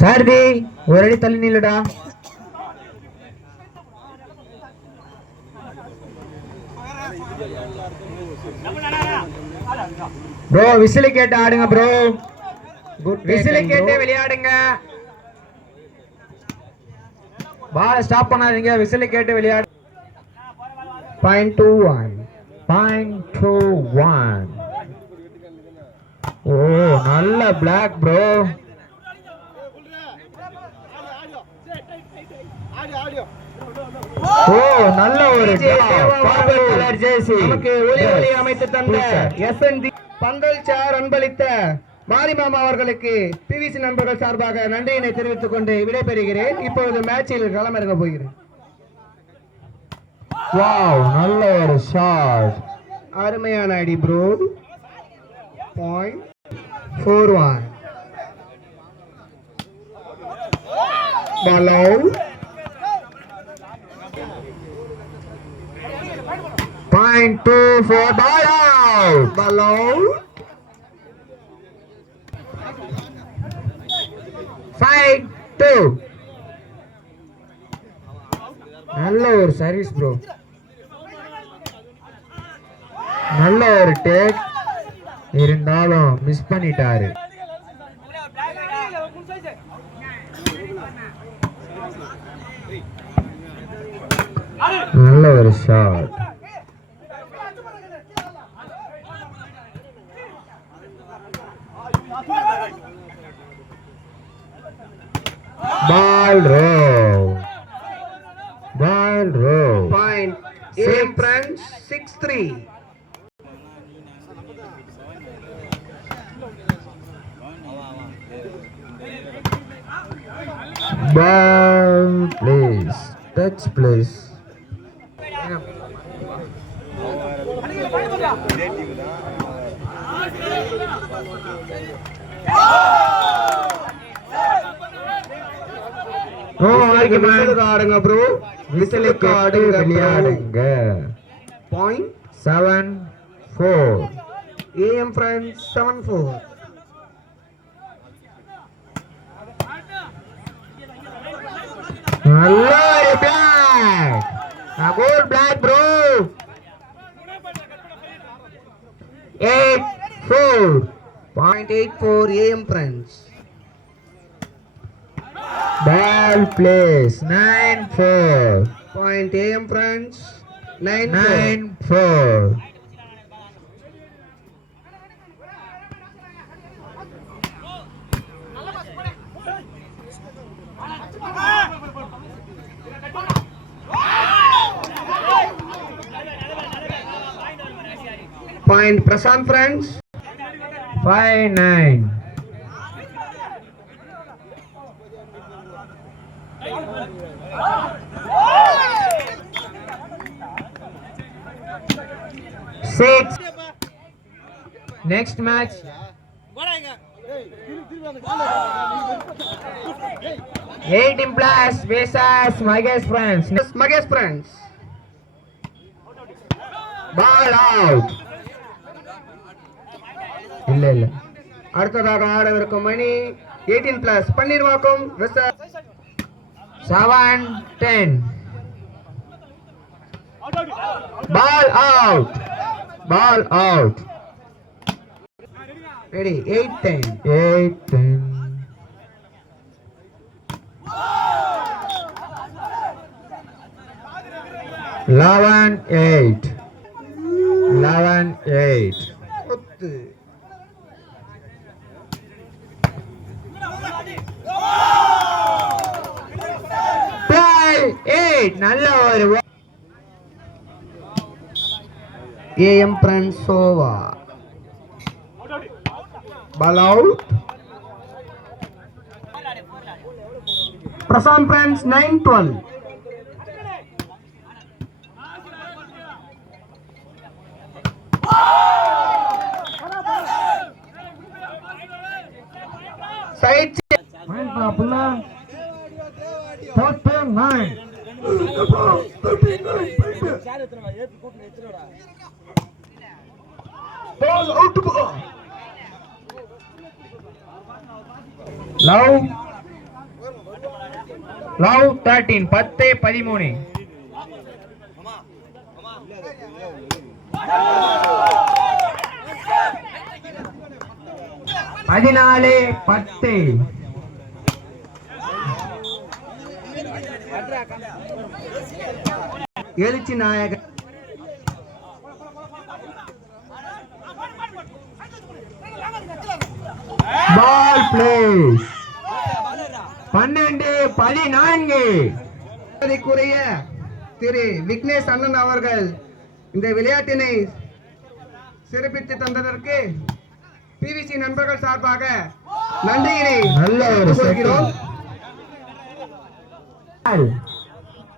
சாரதி ஒரு அடி தள்ளி நில்லுடா. ப்ரோ விசிலி கேட்டு ஆடுங்க ப்ரோ. விசிலி கேட்டு விளையாடுங்க. பால் ஸ்டாப் பண்ணாதீங்க. விசிலி கேட்டு விளையாடு. 0.21 0.21. ஓ நல்ல பிளாக் ப்ரோ. ஓ நல்ல ஒரு கலர் ஜெர்சி நமக்கு ஒளி ஒளி அமைத்து தந்த எஸ்என்டி பந்தல் சார் அன்பளித்த மாரிமாமா அவர்களுக்கு பிவிசி நண்பர்கள் சார்பாக நன்றியினை தெரிவித்துக் கொண்டு விடைபெறுகிறேன். இப்பொழுது மேட்சில் களமிறங்க போகிறேன். வாவ் நல்ல ஒரு ஷாட். அருமையான அடி bro. 0.41 ball out. 0.24 ball out. Ball out. 5-2. நல்ல ஒரு சர்வீஸ் ப்ரோ. நல்ல ஒரு டேக் இருந்தாலும் மிஸ் பண்ணிட்டாரு. நல்ல ஒரு shot. Ball row. Ball row. Point. Aim French 6-3. Ball please. Touch please. ஆடுங்க ப்ரோ. விசிலுக்கு ஆடுங்க விளையாடுங்க. 0.74 AM ஃப்ரெண்ட்ஸ் 74. நல்ல ஒரு block. Good block bro. 84. 0.84 AM friends. Ball plays 9-4. Point AM friends 9-4. Point Prasant friends 5-9. Six. Next match. 18 plus versus Magesh friends. Magesh friends. Ball out. இல்ல அடுத்ததாக ஆடவிருக்கும் மணி 18 plus பன்னீர்வாக்கம் versus 7-10. Ball out. Ball out. Ready? 8-10. 8-10. Eleven 8. 11-8. Play 8. நல்ல ஒரு AM friends over. Ball out. Prasant friends 9-12. Side 9. Ball out. Now love 13 10-13 14-10 எழுச்சி நாயகன் பால் place 12-14 மரியாதைக்குரிய திரு விக்னேஷ் அண்ணன் அவர்கள் இந்த விளையாட்டினை சிறப்பித்து தந்ததற்கு பிவிசி நண்பர்கள் சார்பாக நன்றியினை சொல்கிறோம்.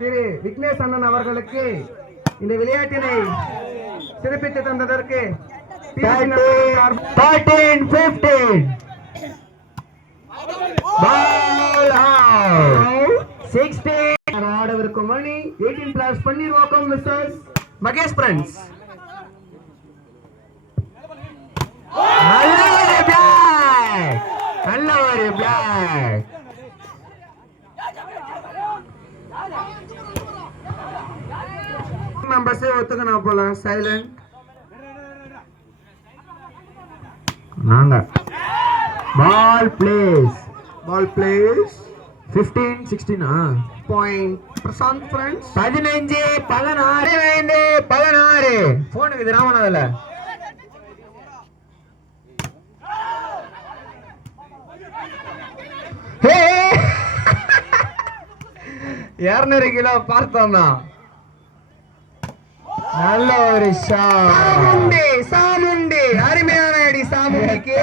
திரு விக்னேஷ் அண்ணன் அவர்களுக்கு இந்த விளையாட்டினை சிறப்பித்து தந்ததற்கு 13-15 ball out 16 ஆடவிருக்கும் மணி 18 பிளஸ் பன்னீர்வாக்கம் மிஸ்டர்ஸ் மகேஷ் ஃப்ரெண்ட்ஸ் நல்ல ஒரு பிளாக் மெம்பர்ஸே ஒத்துக்கணும் போல சைலண்ட் நாங்க பால் பிளேஸ் 15-16 பாயிண்ட் பிரசாந்த் ஃப்ரெண்ட்ஸ் 15-16 போனுக்கு இது ராமநாதல இரநூறு கிலோ பார்த்தோம்னா நல்ல ஒரு சாமுண்டி அருமையான அடி சாமுண்டிக்கு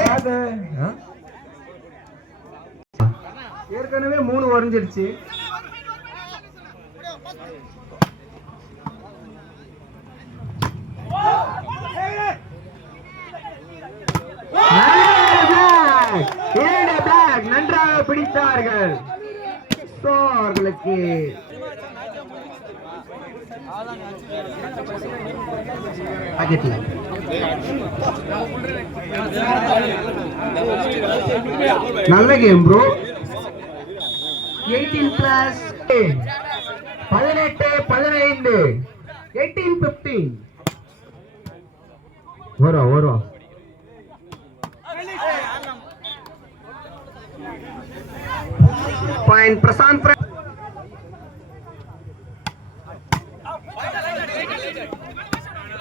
ஏற்கனவே 3 உடைஞ்சிருச்சு. நன்றாக பிடித்தார்கள் அவர்களுக்கு நல்ல கேம் ப்ரோ 18 பிளஸ் 18-15 18-15 வரும் பாயிண்ட் பிரசாந்த்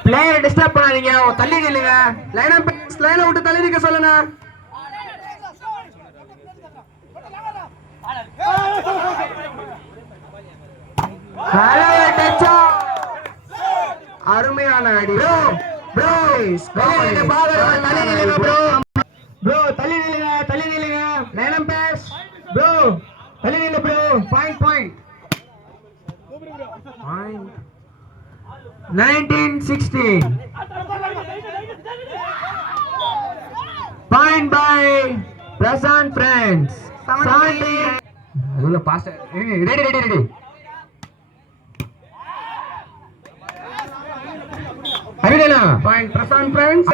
பிளேயர் டிஸ்டர்ப் பண்ணாதீங்க தள்ளி நில்லுங்க லைனை விட்டு தள்ளி நிக்க சொல்லுங்க அருமையான அடி ப்ரோ தள்ளி நில்லுங்க லைனம் பாஸ் ப்ரோ தள்ளி நில்லு bro point 19-16 point by Prasant friends 17 ready அரிதேனா பாயிண்ட் பிரசாந்த் फ्रेंड्स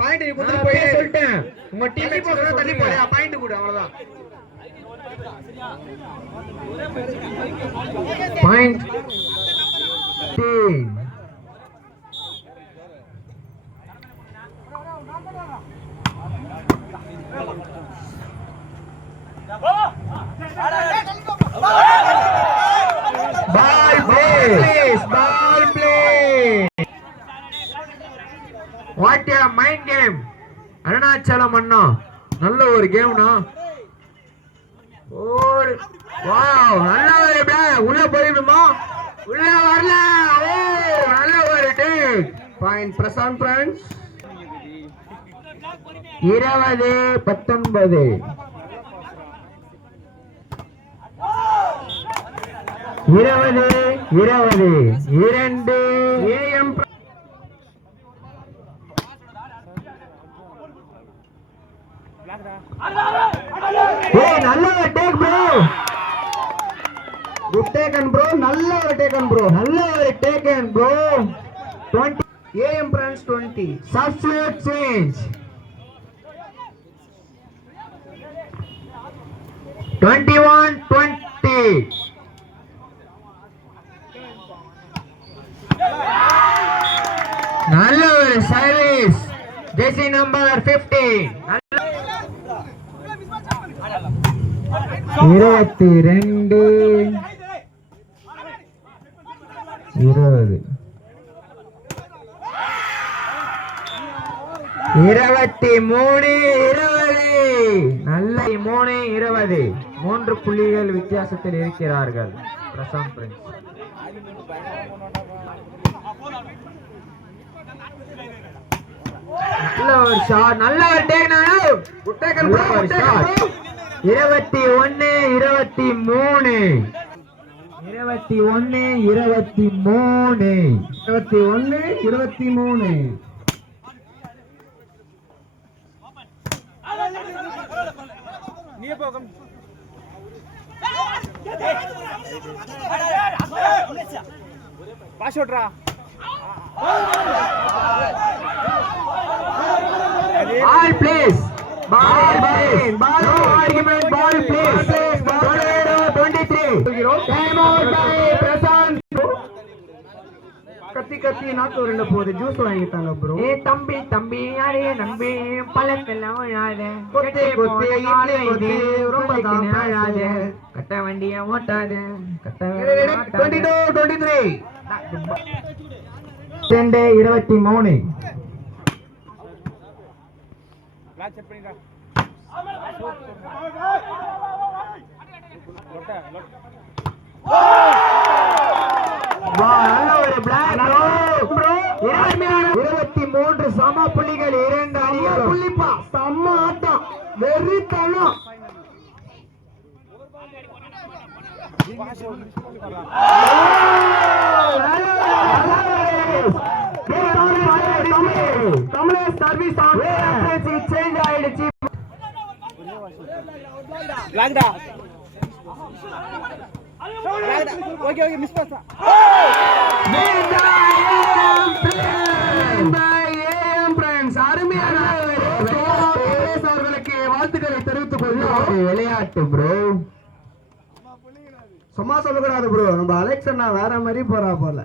பாயிண்ட் நீ குடுத்து போய் சொல்லிட்டேன் உங்க டீம் மேட்ச் தள்ளி போறியா பாயிண்ட் கூட அவ்வளவுதான் point ball play what a mind game Arunachalam அண்ணா நல்ல ஒரு கேம்னா வாவ் நல்ல ஒரு பிளேய் உள்ள போயிடுமா உள்ள வரல ஓ நல்ல ஒரு take point Prashanth friends 20-19 2 AM நல்ல ஒரு take bro good taken bro நல்ல ஒரு taken bro 20 AM friends 20 substitute change 21-20 நல்ல ஒரு சர்வீஸ். Jersey number 15. 22 20 23 20. நல்ல 3 20. 3 புள்ளிகள் வித்தியாசத்தில் இருக்கிறார்கள் பிரசாந்த் பிரின்ஸ். நல்ல ஒரு ஷாட். நல்ல ஒரு take. 21 23. 21 23. 21 23. Ball please. Ball please. No argument. Ball please. Toledo 23. Time out by Prasant. கத்தி கத்தி நாக்கு ரெண்டு போகுது. ஜூஸ் வாங்கிட்டாங்க ப்ரோ. ஏ தம்பி தம்பி யாரே நம்பி பழக்கெல்லாம் யாரே கொத்தி கொத்தி இட்லி கொத்தி ரொம்ப யாரே கட்ட வண்டிய ஓட்டாது கட்ட 22 23. 23. நல்ல ஒரு பிளாக் ப்ரோ. 23 சம புள்ளிகள். 2 அணிகள் புள்ளிப்பா. செம்ம ஆட்டம். வெறித்தனம். கமலேஷ் சர்வீஸ் சேஞ்ச் ஆயிடுச்சு. அருமையான அவர்களுக்கு வாழ்த்துக்களை தெரிவித்துக் கொள்கிறோம். விளையாட்டு ப்ரோ. சும்மா சொல்லக்கூடாது ப்ரோ. நம்ம அலெக்ஸ் அண்ணா வேற மாதிரி போறா போல.